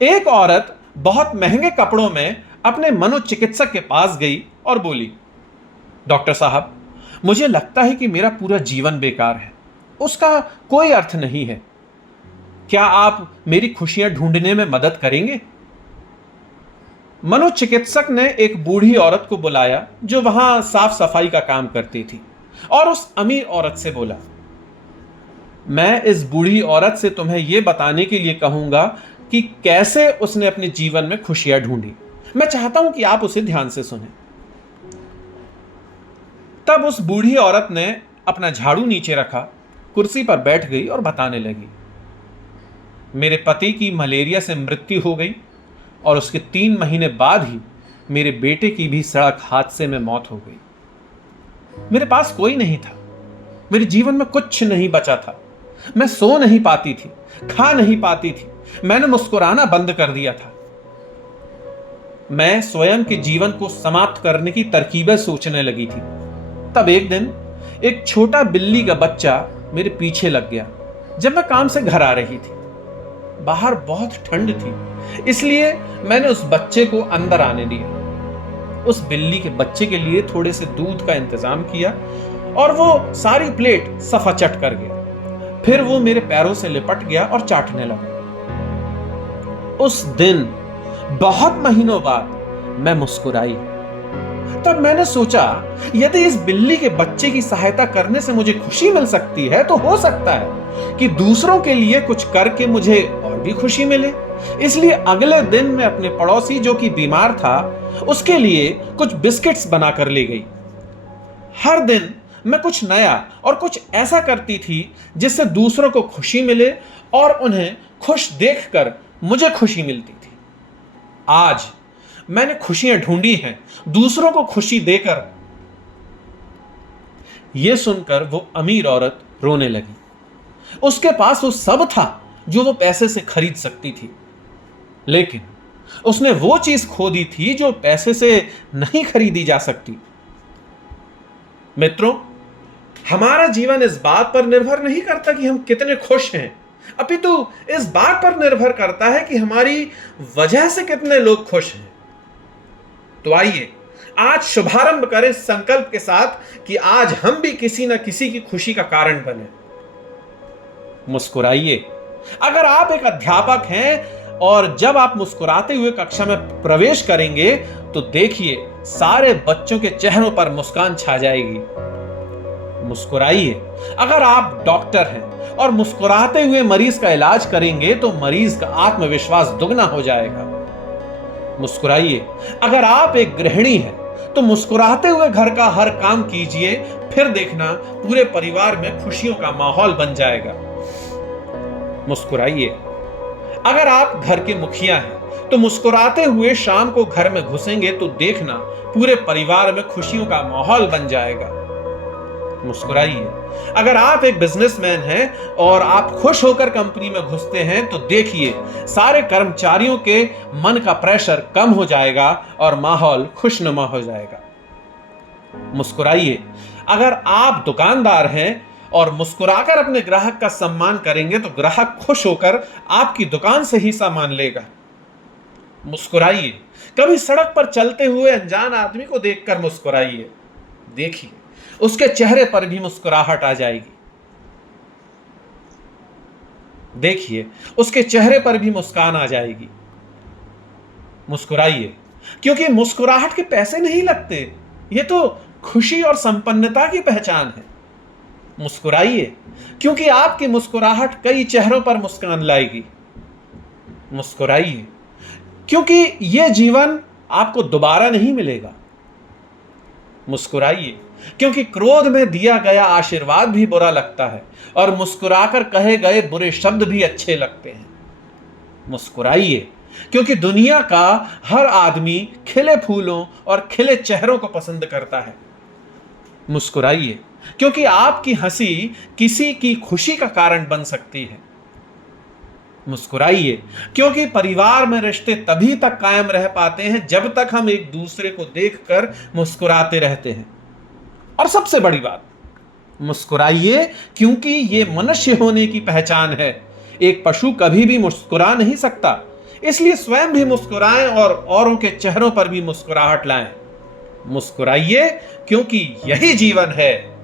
एक औरत बहुत महंगे कपड़ों में अपने मनोचिकित्सक के पास गई और बोली, डॉक्टर साहब, मुझे लगता है कि मेरा पूरा जीवन बेकार है, उसका कोई अर्थ नहीं है। क्या आप मेरी खुशियां ढूंढने में मदद करेंगे? मनोचिकित्सक ने एक बूढ़ी औरत को बुलाया जो वहां साफ सफाई का काम करती थी, और उस अमीर औरत से बोला, मैं इस बूढ़ी औरत से तुम्हें यह बताने के लिए कहूंगा कि कैसे उसने अपने जीवन में खुशियां ढूंढी। मैं चाहता हूं कि आप उसे ध्यान से सुनें। तब उस बूढ़ी औरत ने अपना झाड़ू नीचे रखा, कुर्सी पर बैठ गई और बताने लगी, मेरे पति की मलेरिया से मृत्यु हो गई और उसके 3 महीने बाद ही मेरे बेटे की भी सड़क हादसे में मौत हो गई। मेरे पास कोई नहीं था, मेरे जीवन में कुछ नहीं बचा था। मैं सो नहीं पाती थी, खा नहीं पाती थी, मैंने मुस्कुराना बंद कर दिया था। मैं स्वयं के जीवन को समाप्त करने की तरकीबें सोचने लगी थी। तब एक दिन एक छोटा बिल्ली का बच्चा मेरे पीछे लग गया जब मैं काम से घर आ रही थी। बाहर बहुत ठंड थी, इसलिए मैंने उस बच्चे को अंदर आने दिया। उस बिल्ली के बच्चे के लिए थोड़े से दूध का इंतजाम किया और वो सारी प्लेट सफाचट कर गया। फिर वो मेरे पैरों से लिपट गया और चाटने लगा। उस दिन बहुत महीनों बाद मैं मुस्कुराई। तब मैंने सोचा, यदि इस बिल्ली के बच्चे की सहायता करने से मुझे खुशी मिल सकती है तो हो सकता है कि दूसरों के लिए कुछ करके मुझे और भी खुशी मिले। इसलिए अगले दिन मैं अपने पड़ोसी जो कि बीमार था उसके लिए कुछ बिस्किट्स बनाकर ले गई। हर दिन मैं कुछ नया और कुछ ऐसा करती थी जिससे दूसरों को खुशी मिले और उन्हें खुश देखकर मुझे खुशी मिलती थी। आज मैंने खुशियां ढूंढी हैं दूसरों को खुशी देकर। यह सुनकर वो अमीर औरत रोने लगी। उसके पास वो सब था जो वो पैसे से खरीद सकती थी, लेकिन उसने वो चीज खो दी थी जो पैसे से नहीं खरीदी जा सकती। मित्रों, हमारा जीवन इस बात पर निर्भर नहीं करता कि हम कितने खुश हैं, अपितु इस बात पर निर्भर करता है कि हमारी वजह से कितने लोग खुश हैं। तो आइए आज शुभारंभ करें संकल्प के साथ कि आज हम भी किसी न किसी की खुशी का कारण बने। मुस्कुराइए। अगर आप एक अध्यापक हैं और जब आप मुस्कुराते हुए कक्षा में प्रवेश करेंगे तो देखिए सारे बच्चों के चेहरों पर मुस्कान छा जाएगी। मुस्कुराइए। अगर आप डॉक्टर हैं और मुस्कुराते हुए मरीज का इलाज करेंगे तो मरीज का आत्मविश्वास दुगना हो जाएगा। मुस्कुराइए। अगर आप एक गृहिणी हैं तो मुस्कुराते हुए घर का हर काम कीजिए, फिर देखना पूरे परिवार में खुशियों का माहौल बन जाएगा। मुस्कुराइए। अगर आप घर के मुखिया हैं तो मुस्कुराते हुए शाम को घर में घुसेंगे तो देखना पूरे परिवार में खुशियों का माहौल बन जाएगा। मुस्कुराइए। अगर आप एक बिजनेसमैन हैं और आप खुश होकर कंपनी में घुसते हैं तो देखिए सारे कर्मचारियों के मन का प्रेशर कम हो जाएगा और माहौल खुशनुमा हो जाएगा। मुस्कुराइए। अगर आप दुकानदार हैं और मुस्कुराकर अपने ग्राहक का सम्मान करेंगे तो ग्राहक खुश होकर आपकी दुकान से ही सामान लेगा। मुस्कुराइए। कभी सड़क पर चलते हुए अनजान आदमी को देखकर मुस्कुराइए। देखिए उसके चेहरे पर भी मुस्कुराहट आ जाएगी। देखिए उसके चेहरे पर भी मुस्कान आ जाएगी। मुस्कुराइए, क्योंकि मुस्कुराहट के पैसे नहीं लगते, ये तो खुशी और संपन्नता की पहचान है। मुस्कुराइए, क्योंकि आपकी मुस्कुराहट कई चेहरों पर मुस्कान लाएगी। मुस्कुराइए, क्योंकि यह जीवन आपको दोबारा नहीं मिलेगा। मुस्कुराइए, क्योंकि क्रोध में दिया गया आशीर्वाद भी बुरा लगता है और मुस्कुराकर कहे गए बुरे शब्द भी अच्छे लगते हैं। मुस्कुराइए, क्योंकि दुनिया का हर आदमी खिले फूलों और खिले चेहरों को पसंद करता है। मुस्कुराइए, क्योंकि आपकी हंसी किसी की खुशी का कारण बन सकती है। मुस्कुराइए, क्योंकि परिवार में रिश्ते तभी तक कायम रह पाते हैं जब तक हम एक दूसरे को देखकर मुस्कुराते रहते हैं। और सबसे बड़ी बात, मुस्कुराइए, क्योंकि ये मनुष्य होने की पहचान है। एक पशु कभी भी मुस्कुरा नहीं सकता, इसलिए स्वयं भी मुस्कुराएं और औरों के चेहरों पर भी मुस्कुराहट लाएं। मुस्कुराइए, क्योंकि यही जीवन है।